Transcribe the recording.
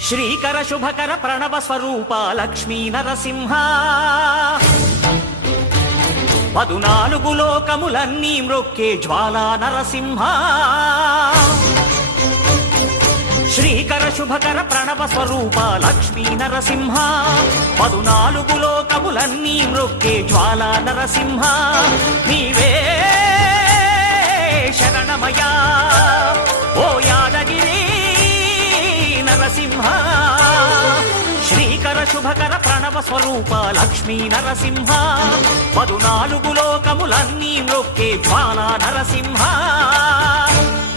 శ్రీకర శుభకర ప్రణవ స్వరూప లక్ష్మీ నరసింహ 14 లోకములన్నీ మ్రొక్కే జ్వాలా నరసింహ శ్రీకర శుభకర ప్రణవ స్వరూప లక్ష్మీ నరసింహ 14 లోకములన్నీ మ్రొక్కే జ్వాలా నరసింహ నీవే శరణమయా ఓ యాదగిరి నరసింహ శ్రీకర శుభకర ప్రణవ స్వరూప లక్ష్మీ నరసింహ 14 లోకములన్నీ మ్రొక్కే జ్వాలా నరసింహ